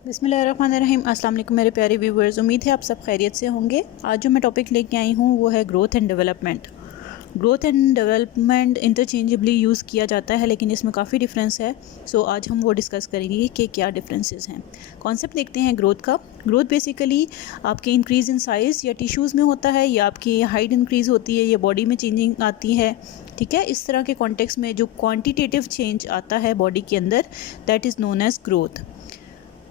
बिस्मिल्लाहिर्रहमानिर्रहीम। अस्सलाम वालेकुम मेरे प्यारे व्यूवर्स, उम्मीद है आप सब खैरियत से होंगे। आज जो मैं टॉपिक लेके आई हूँ वो है growth and development. Growth and development interchangeably use किया जाता है, लेकिन इसमें काफ़ी डिफरेंस है। सो आज हम वो डिस्कस करेंगे कि क्या डिफरेंसेस हैं। कॉन्सेप्ट देखते हैं ग्रोथ का। ग्रोथ बेसिकली आपके इंक्रीज़ इन साइज़ या टिश्यूज़ में होता है, या आपकी हाइट इंक्रीज़ होती है, या बॉडी में चेंजिंग आती है। ठीक है, इस तरह के कॉन्टेक्स्ट में जो क्वांटिटेटिव चेंज आता है बॉडी के अंदर, that is known as growth.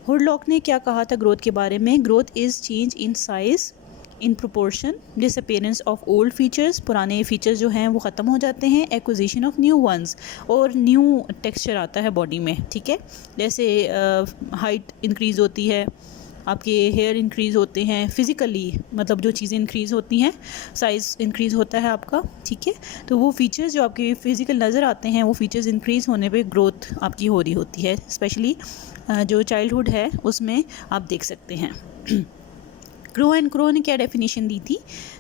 Hurlock ने क्या कहा था ग्रोथ के बारे में? Growth is change in size in proportion, disappearance of old features, पुराने फीचर्स जो हैं वो ख़त्म हो जाते हैं, एक्विजिशन ऑफ न्यू वंस, और न्यू टेक्सचर आता है बॉडी में। ठीक है, जैसे हाइट इंक्रीज़ होती है, आपके हेयर इंक्रीज़ होते हैं, फिज़िकली मतलब जो चीज़ें इंक्रीज़ होती हैं, साइज़ इंक्रीज़ होता है आपका। ठीक है, तो वो फीचर्स जो आपके फ़िज़िकल नज़र आते हैं, वो फीचर्स इंक्रीज़ होने पे ग्रोथ आपकी हो रही होती है। स्पेशली जो चाइल्डहुड है उसमें आप देख सकते हैं। ग्रो ने क्या डेफिनेशन दी थी?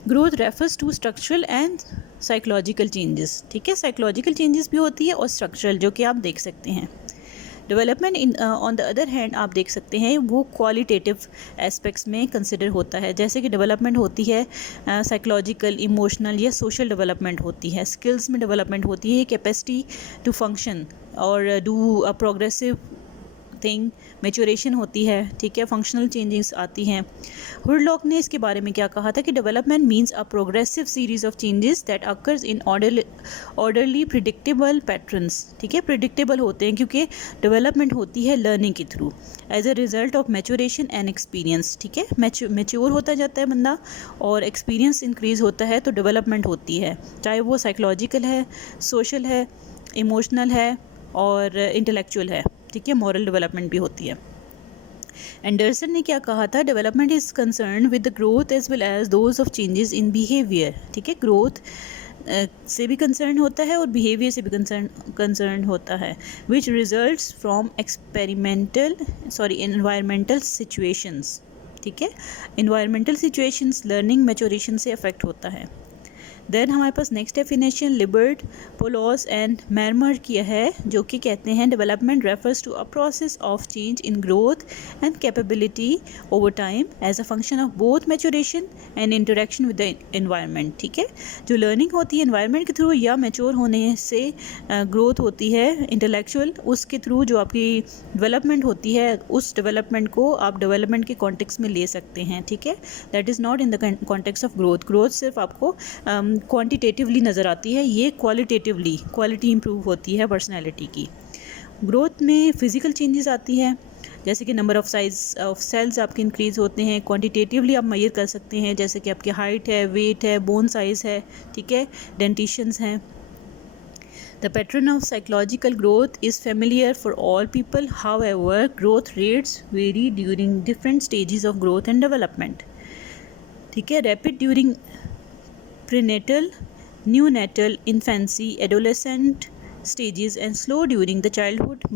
Growth refers to structural and psychological changes. ठीक है, साइकोलॉजिकल चेंजेस भी होती है और स्ट्रक्चरल, जो कि आप देख सकते हैं। Development on the other hand आप देख सकते हैं वो क्वालिटेटिव एस्पेक्ट्स में कंसिडर होता है। जैसे कि डेवलपमेंट होती है साइकोलॉजिकल, इमोशनल या सोशल डेवलपमेंट होती है। स्किल्स में डेवलपमेंट होती है, कैपेसिटी टू फंक्शन और do a progressive thing, maturation होती है। ठीक है, फंक्शनल चेंजेस आती हैं। हुडलॉक ने इसके बारे में क्या कहा था कि development means a progressive series of changes that occurs in orderly predictable patterns. ठीक है, प्रिडिक्टेबल होते हैं क्योंकि डेवलपमेंट होती है लर्निंग के through as a result of maturation and experience. ठीक है, मैच्योर होता जाता है बंदा और एक्सपीरियंस इंक्रीज़ होता है, तो डेवलपमेंट होती है, चाहे वो साइकोलॉजिकल है, सोशल है, इमोशनल है और इंटेलेक्चुअल है। ठीक है, मॉरल डेवलपमेंट भी होती है। एंडरसन ने क्या कहा था? Development is concern with the growth as well as those of changes in behaviour. ठीक है, ग्रोथ से भी कंसर्न होता है और बिहेवियर से भी कंसर्न होता है, which results from environmental situations. ठीक है, एनवायरमेंटल सिचुएशंस लर्निंग मैच्योरेशन से अफेक्ट होता है। देन हमारे पास next definition Liebert, Poulos and Marmor किया है, जो कि कहते हैं development refers to a process of change in growth and capability over time as a function of both maturation and interaction with the environment. ठीक है, जो लर्निंग होती है एनवायरनमेंट के थ्रू या मैच्योर होने से ग्रोथ होती है इंटेलेक्चुअल, उसके थ्रू जो आपकी डेवलपमेंट होती है, उस डेवलपमेंट को आप डेवलपमेंट के कॉन्टेक्स्ट में ले सकते हैं। ठीक है, that is not in the context of growth. Growth सिर्फ आपको क्वांटिटेटिवली नज़र आती है, ये क्वालिटेटिवली क्वालिटी इंप्रूव होती है पर्सनैलिटी की। ग्रोथ में फ़िज़िकल चेंजेस आती है, जैसे कि number of size of cells आपके इंक्रीज़ होते हैं। क्वांटिटेटिवली आप मेजर कर सकते हैं, जैसे कि आपकी हाइट है, वेट है, बोन साइज़ है। ठीक है, डेंटिशंस हैं। The pattern of psychological growth is familiar for all people. However, growth rates vary during different stages of growth and development. ठीक है, rapid during prenatal, neonatal, infancy, adolescent stages and slow during the childhood,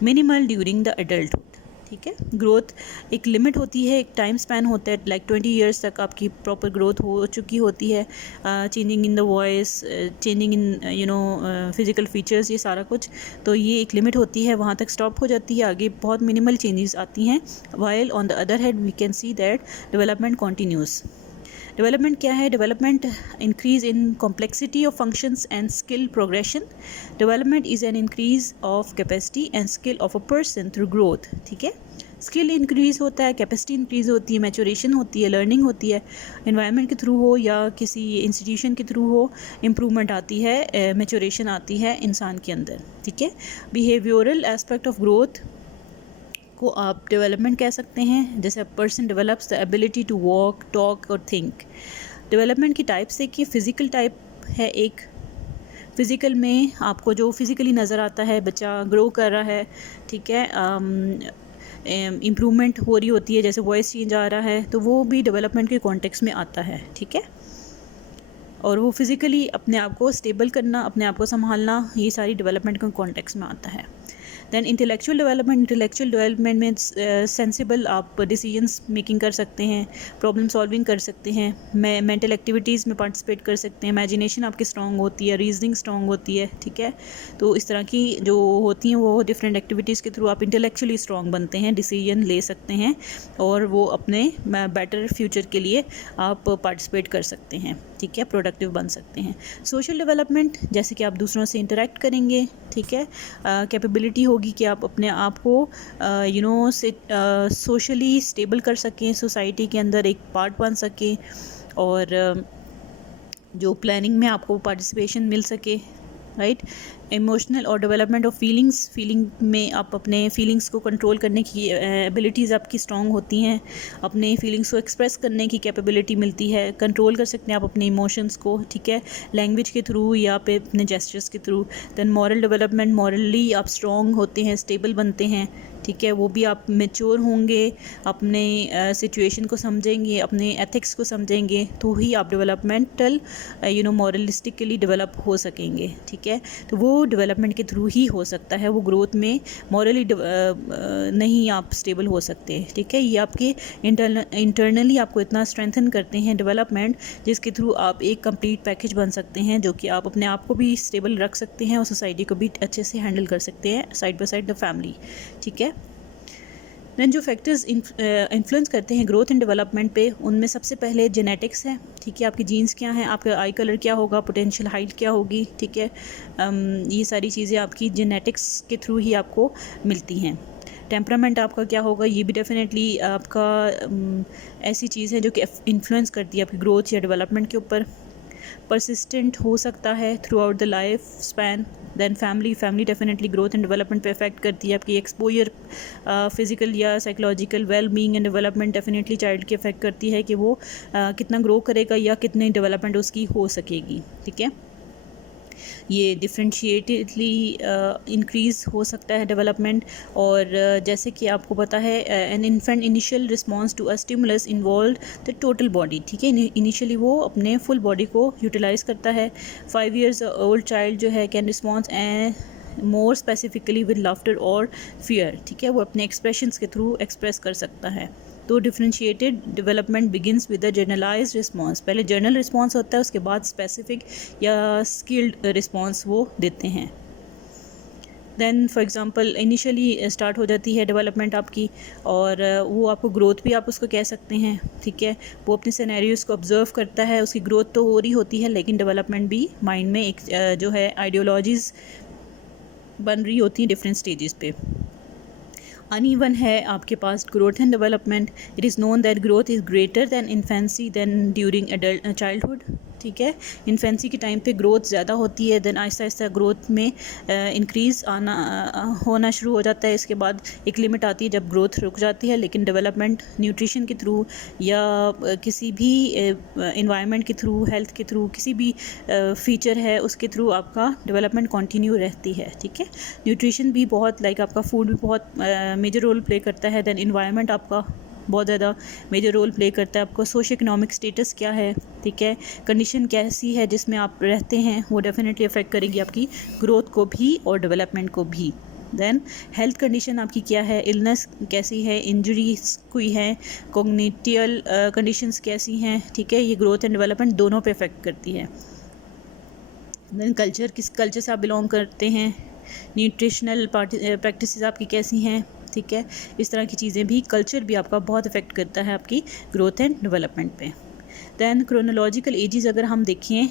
minimal during the adulthood. ठीक है, growth एक limit होती है, एक time span होता है, लाइक 20 ईयर्स तक आपकी प्रॉपर ग्रोथ हो चुकी होती है। Changing in the voice, changing in physical features, ये सारा कुछ, तो ये एक लिमिट होती है, वहाँ तक स्टॉप हो जाती है, आगे बहुत मिनिमल चेंजेस आती हैं। While on the other hand we can see that development continues. Development क्या है? Development increase in complexity of functions and skill progression. Development is an increase of capacity and skill of a person through growth. ठीक है, skill increase होता है, capacity increase होती है, maturation होती है, लर्निंग होती है, एनवायरनमेंट के थ्रू हो या किसी इंस्टीट्यूशन के थ्रू हो, इम्प्रूवमेंट आती है, मैच्योरेशन आती है इंसान के अंदर। ठीक है, बिहेवियरल एस्पेक्ट ऑफ ग्रोथ को आप डेवलपमेंट कह सकते हैं, जैसे person develops the ability to walk, talk और थिंक। डेवलपमेंट की टाइप्स देखिए, फ़िज़िकल टाइप है एक। फ़िज़िकल में आपको जो फिज़िकली नज़र आता है, बच्चा ग्रो कर रहा है, ठीक है, इम्प्रूवमेंट हो रही होती है, जैसे वॉइस चेंज आ रहा है, तो वो भी डेवलपमेंट के कॉन्टेक्स्ट में आता है। ठीक है, और वो फिज़िकली अपने आप को स्टेबल करना, अपने आप को संभालना, ये सारी डेवलपमेंट के कॉन्टेक्स्ट में आता है। दैन इंटेलेक्चुअल डेवलपमेंट में सेंसिबल आप डिसीजंस मेकिंग कर सकते हैं, प्रॉब्लम सॉल्विंग कर सकते हैं, मेंटल एक्टिविटीज़ में पार्टिसिपेट कर सकते हैं, इमेजिनेशन आपकी स्ट्रॉन्ग होती है, रीजनिंग स्ट्रॉन्ग होती है, ठीक है। तो इस तरह की जो होती हैं वो डिफरेंट एक्टिविटीज़ के थ्रू आप इंटेलेक्चुअली स्ट्रॉन्ग बनते हैं, डिसीजन ले सकते हैं और वो अपने बेटर फ्यूचर के लिए आप पार्टिसिपेट कर सकते हैं, ठीक है, प्रोडक्टिव बन सकते हैं। सोशल डेवलपमेंट, जैसे कि आप दूसरों से इंटरेक्ट करेंगे, ठीक है, कैपेबिलिटी होगी कि आप अपने आप को से सोशली स्टेबल कर सकें, सोसाइटी के अंदर एक पार्ट बन सकें और जो प्लानिंग में आपको पार्टिसिपेशन मिल सके, राइट। इमोशनल और डेवलपमेंट ऑफ फीलिंग में आप अपने फीलिंग्स को कंट्रोल करने की एबिलिटीज़ आपकी स्ट्रॉन्ग होती हैं, अपने फीलिंग्स को एक्सप्रेस करने की कैपेबिलिटी मिलती है, कंट्रोल कर सकते हैं आप अपने इमोशंस को, ठीक है, लैंग्वेज के थ्रू या पे अपने जेस्चर्स के through. Then moral development, morally आप स्ट्रॉन्ग होते हैं, स्टेबल बनते हैं, ठीक है, वो भी आप मैच्योर होंगे, अपने सिचुएशन को समझेंगे, अपने एथिक्स को समझेंगे, तो ही आप डेवलपमेंटल मॉरलिस्टिकली डेवलप हो सकेंगे, ठीक है। तो वो डेवलपमेंट के थ्रू ही हो सकता है, वो ग्रोथ में मॉरली नहीं आप स्टेबल हो सकते, ठीक है। ये आपके इंटरनली आपको इतना स्ट्रेंथन करते हैं डेवलपमेंट, जिसके थ्रू आप एक कंप्लीट पैकेज बन सकते हैं, जो कि आप अपने आप को भी स्टेबल रख सकते हैं और सोसाइटी को भी अच्छे से हैंडल कर सकते हैं, side by side the family, ठीक है। दैन जो फैक्टर्स इन्फ्लुएंस करते हैं ग्रोथ एंड डेवलपमेंट पे, उनमें सबसे पहले जेनेटिक्स है, ठीक है, आपकी जीन्स क्या हैं, आपका आई कलर क्या होगा, पोटेंशियल हाइट क्या होगी, ठीक है। ये सारी चीज़ें आपकी जेनेटिक्स के थ्रू ही आपको मिलती हैं। टेम्परामेंट आपका क्या होगा, ये भी डेफिनेटली आपका ऐसी चीज़ है जो कि इन्फ्लुएंस करती है आपकी ग्रोथ या डेवलपमेंट के ऊपर। परसिस्टेंट हो सकता है throughout the life span. Then family definitely growth and development पे इफेक्ट करती है, आपकी एक्सपोजर फिजिकल या psychological well being and development definitely child की इफेक्ट करती है कि वो कितना ग्रो करेगा या कितनी डेवलपमेंट उसकी हो सकेगी, ठीक है। ये डिफ्रेंशिएटेडली इंक्रीज़ हो सकता है डेवलपमेंट, और जैसे कि आपको पता है an infant initial response to a stimulus involve the total body, ठीक है, इनिशियली वो अपने फुल बॉडी को यूटिलाइज़ करता है। 5 years ओल्ड चाइल्ड जो है can response more specifically with laughter और फियर, ठीक है, वो अपने एक्सप्रेशंस के थ्रू एक्सप्रेस कर सकता है। तो differentiated development begins with the generalised response, पहले जनरल रिस्पॉन्स होता है, उसके बाद स्पेसिफिक या स्किल्ड रिस्पॉन्स वो देते हैं। Then for example initially start हो जाती है डेवलपमेंट आपकी, और वो आपको ग्रोथ भी आप उसको कह सकते हैं, ठीक है। वो अपने सिनेरियोज़ को ऑब्जर्व करता है, उसकी ग्रोथ तो हो रही होती है, लेकिन डेवलपमेंट भी माइंड में एक जो है आइडियोलॉजीज़ बन रही होती हैं डिफरेंट स्टेजेस पे। अनइवन है आपके पास growth and development. It is known that growth is greater than infancy than during adult childhood, ठीक है। इन्फेंसी के टाइम पे ग्रोथ ज़्यादा होती है, देन आहिस्ता आहिस्ता ग्रोथ में इंक्रीज़ होना शुरू हो जाता है। इसके बाद एक लिमिट आती है जब ग्रोथ रुक जाती है, लेकिन डेवलपमेंट न्यूट्रिशन के थ्रू या किसी भी इन्वायरमेंट के थ्रू, हेल्थ के थ्रू, किसी भी फीचर है उसके थ्रू आपका डेवलपमेंट कंटिन्यू रहती है, ठीक है। न्यूट्रिशन भी बहुत आपका फूड भी बहुत मेजर रोल प्ले करता है। देन इन्वायरमेंट आपका बहुत ज़्यादा मेजर रोल प्ले करता है। आपका सोशो इकोनॉमिक स्टेटस क्या है, ठीक है, कंडीशन कैसी है जिसमें आप रहते हैं, वो डेफिनेटली अफेक्ट करेगी आपकी ग्रोथ को भी और डेवलपमेंट को भी। देन हेल्थ कंडीशन आपकी क्या है, इलनेस कैसी है, इंजरीज कोई है, कॉग्निटिव कंडीशंस कैसी हैं, ठीक है, ये ग्रोथ एंड डेवलपमेंट दोनों पे अफेक्ट करती है। देन कल्चर, किस कल्चर से आप बिलोंग करते हैं, न्यूट्रिशनल प्रैक्टिसेस आपकी कैसी हैं, ठीक है, इस तरह की चीज़ें भी, कल्चर भी आपका बहुत इफेक्ट करता है आपकी ग्रोथ एंड डेवलपमेंट पे। दैन क्रोनोलॉजिकल एजेस अगर हम देखें,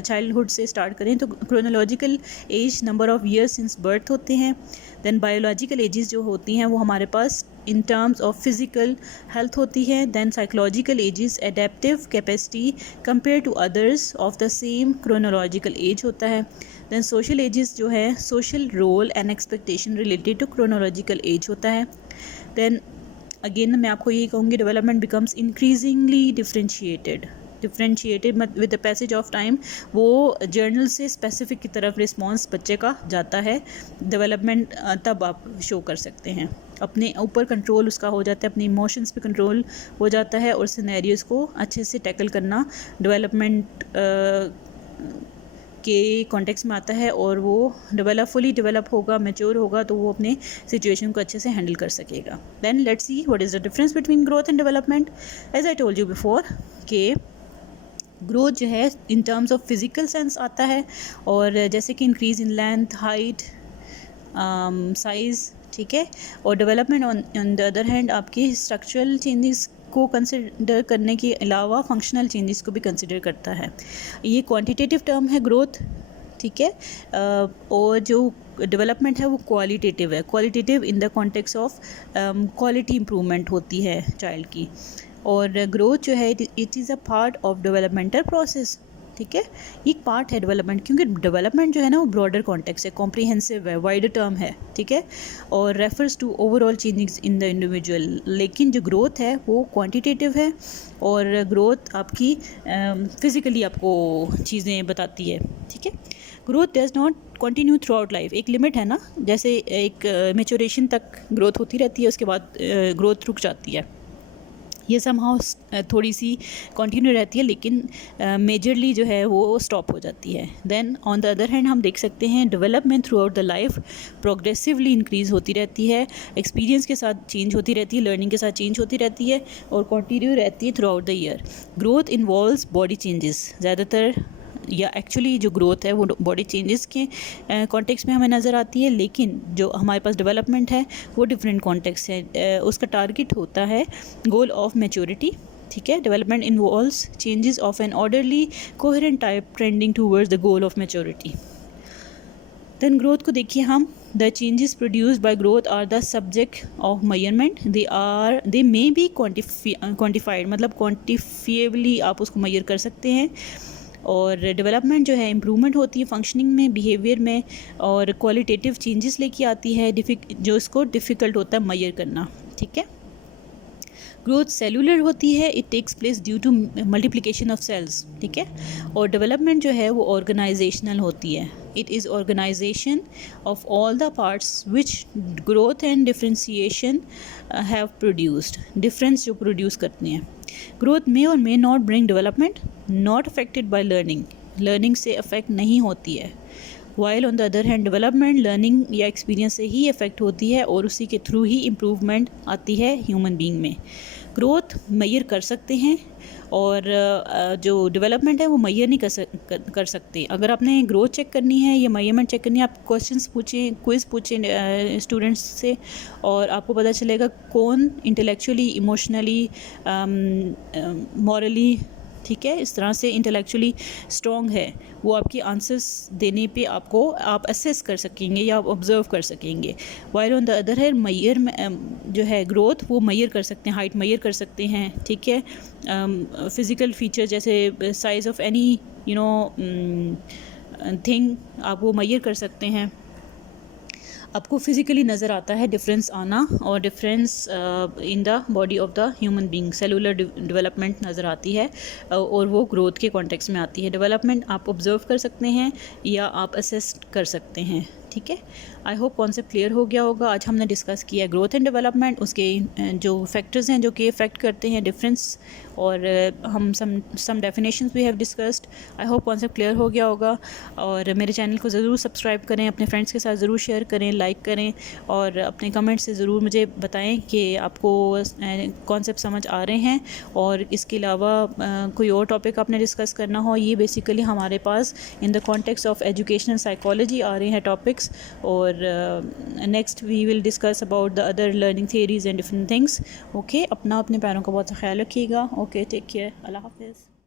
चाइल्डहुड से स्टार्ट करें तो chronological age number of years since birth होते हैं। दैन बायोलॉजिकल एजेस जो होती हैं वो हमारे पास in terms of physical health होती है। Then psychological ages adaptive capacity compare to others of the same chronological age होता है। दैन सोशल एजेस जो है social role and expectation related to chronological age होता है। दैन अगेन मैं आपको यही कहूँगी, development becomes increasingly differentiated with the passage of time. वो जर्नल से स्पेसिफिक की तरफ रिस्पॉन्स बच्चे का जाता है। डेवलपमेंट तब आप शो कर सकते हैं, अपने ऊपर कंट्रोल उसका हो जाता है, अपने इमोशंस पे कंट्रोल हो जाता है, और सिनेरियोज़ को अच्छे से टैकल करना डेवलपमेंट के कॉन्टेक्स्ट में आता है और वो फुली डेवलप होगा, मैच्योर होगा, तो वो अपने सिचुएशन को अच्छे से हैंडल कर सकेगा. Then let's see what is the difference between growth and development. As I told you before कि ग्रोथ जो है in terms of physical sense आता है, और जैसे कि increase in length, height, size, ठीक है. और development on the other hand आपकी स्ट्रक्चरल चेंजेस को कंसिडर करने के अलावा फंक्शनल चेंजेस को भी कंसिडर करता है. ये क्वांटिटेटिव टर्म है ग्रोथ, ठीक है. और जो डेवलपमेंट है वो क्वालिटेटिव है. Qualitative in the context of quality improvement होती है चाइल्ड की. और ग्रोथ जो है it is a part of developmental process, ठीक है. एक पार्ट है डेवलपमेंट, क्योंकि डेवलपमेंट जो है ना वो ब्रॉडर कॉन्टेक्स्ट है, कॉम्प्रिहेंसिव है, वाइडर टर्म है, ठीक है, और refers to overall changes in the individual. लेकिन जो ग्रोथ है वो क्वांटिटेटिव है, और ग्रोथ आपकी फिज़िकली आपको चीज़ें बताती है, ठीक है. Growth does not continue through out life. एक लिमिट है ना, जैसे एक मेच्योरेशन तक ग्रोथ होती रहती है, उसके बाद ग्रोथ रुक जाती है. ये समहाउ थोड़ी सी कंटिन्यू रहती है, लेकिन मेजरली जो है वो स्टॉप हो जाती है. Then on the other hand हम देख सकते हैं development throughout the life progressively increase होती रहती है, एक्सपीरियंस के साथ चेंज होती रहती है, लर्निंग के साथ चेंज होती रहती है, और कंटिन्यू रहती है throughout the year. Growth involves body changes. ज़्यादातर या एक्चुअली जो ग्रोथ है वो बॉडी चेंजेस के कॉन्टेक्स्ट में हमें नज़र आती है, लेकिन जो हमारे पास डेवलपमेंट है वो डिफरेंट कॉन्टेक्स्ट है. उसका टारगेट होता है गोल ऑफ मैच्योरिटी, ठीक है. Development involves changes of an orderly coherent type trending towards the goal of maturity. Then growth को देखिए हम. The changes produced by growth are the subject of measurement. They may be quantified, मतलब quantifiably आप उसको major कर सकते हैं. और डेवलपमेंट जो है इम्प्रूवमेंट होती है फंक्शनिंग में, बिहेवियर में, और क्वालिटेटिव चेंजेस लेके आती है जो इसको डिफ़िकल्ट होता है मेजर करना, ठीक है. ग्रोथ सेलुलर होती है, it takes place due to multiplication of cells, ठीक है. और डेवलपमेंट जो है वो ऑर्गेनाइजेशनल होती है. It is organisation of all the parts which growth and differentiation have produced. Difference जो प्रोड्यूस करते हैं. ग्रोथ मे और may not bring development, not affected by learning. Learning से अफेक्ट नहीं होती है. While on the other hand development learning या experience से ही अफेक्ट होती है, और उसी के थ्रू ही इम्प्रूवमेंट आती है ह्यूमन बीइंग में. ग्रोथ मेजर कर सकते हैं, और जो डेवलपमेंट है वो मेजर नहीं कर सकते. अगर आपने ग्रोथ चेक करनी है या मेजरमेंट चेक करनी है, आप क्वेश्चंस पूछें, क्विज़ पूछें स्टूडेंट्स से, और आपको पता चलेगा कौन इंटेलेक्चुअली, इमोशनली, मॉरली, ठीक है, इस तरह से इंटेलेक्चुअली स्ट्रॉन्ग है. वो आपकी आंसर्स देने पे आप असेस कर सकेंगे या आप ऑब्ज़र्व कर सकेंगे. वाइल ऑन द अदर है मेजर जो है ग्रोथ वो मेजर कर सकते हैं, हाइट मेजर कर सकते हैं, ठीक है. फिज़िकल फीचर जैसे साइज़ ऑफ एनी थिंग आप वो मेजर कर सकते हैं. आपको फिज़िकली नज़र आता है डिफरेंस आना, और difference in the body of the human being. Cellular development नज़र आती है, और वो ग्रोथ के कॉन्टेक्स्ट में आती है. डेवलपमेंट आप ऑब्जर्व कर सकते हैं या आप असेस कर सकते हैं, ठीक है. आई होप कॉन्सेप्ट क्लियर हो गया होगा. आज हमने डिस्कस किया ग्रोथ एंड डेवलपमेंट, उसके जो फैक्टर्स हैं जो कि इफ़ेक्ट करते हैं डिफरेंस, और हम सम डेफिनेशंस भी have discussed. I hope concept clear हो गया होगा. और मेरे चैनल को ज़रूर सब्सक्राइब करें, अपने फ्रेंड्स के साथ ज़रूर शेयर करें, लाइक करें, और अपने कमेंट से ज़रूर मुझे बताएं कि आपको कॉन्सेप्ट समझ आ रहे हैं. और इसके अलावा कोई और टॉपिक आपने डिस्कस करना हो, ये बेसिकली हमारे पास in the context of educational psychology आ रहे हैं टॉपिक्स. और next we will discuss about the other learning theories and different things. Okay, अपने पैरों का बहुत ख्याल रखिएगा. Okay, take care. अल्लाह हाफिज़.